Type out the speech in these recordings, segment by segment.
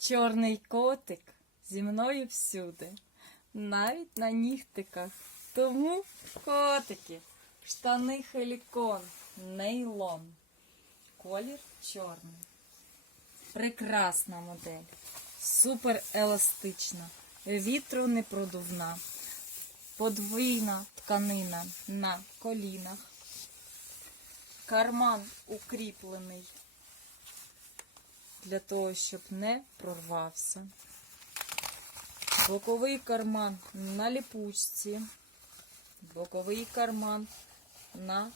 Чорний котик зі мною всюди, навіть на нігтиках. Тому котики, штани хелікон, нейлон, колір чорний. Прекрасна модель, супер еластична, вітру непродувна, подвійна тканина на колінах, карман укріплений для того, щоб не прорвався. Боковий карман на ліпучці, боковий карман на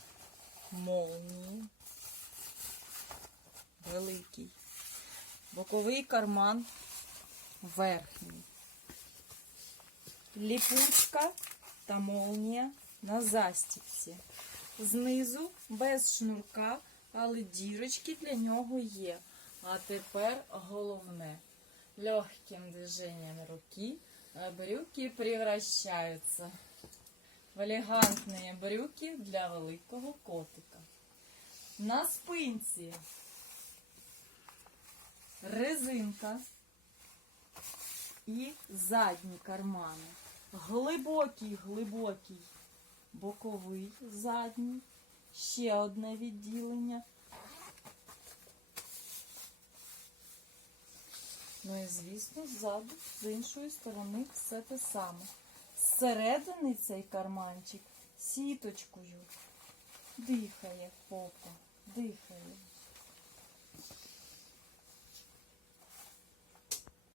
молнії. Великий. Боковий карман верхній. Ліпучка та молнія на застіпці. Знизу без шнурка, але дірочки для нього є. А тепер головне. Легким движением руки брюки превращаются в елегантні брюки для великого котика. На спинці резинка і задні кармани. Глибокий, глибокий боковий задній. Ще одне відділення. Ну і звісно, ззаду, з іншої сторони, все те саме. Зсередини цей карманчик сіточкою дихає попа, дихає.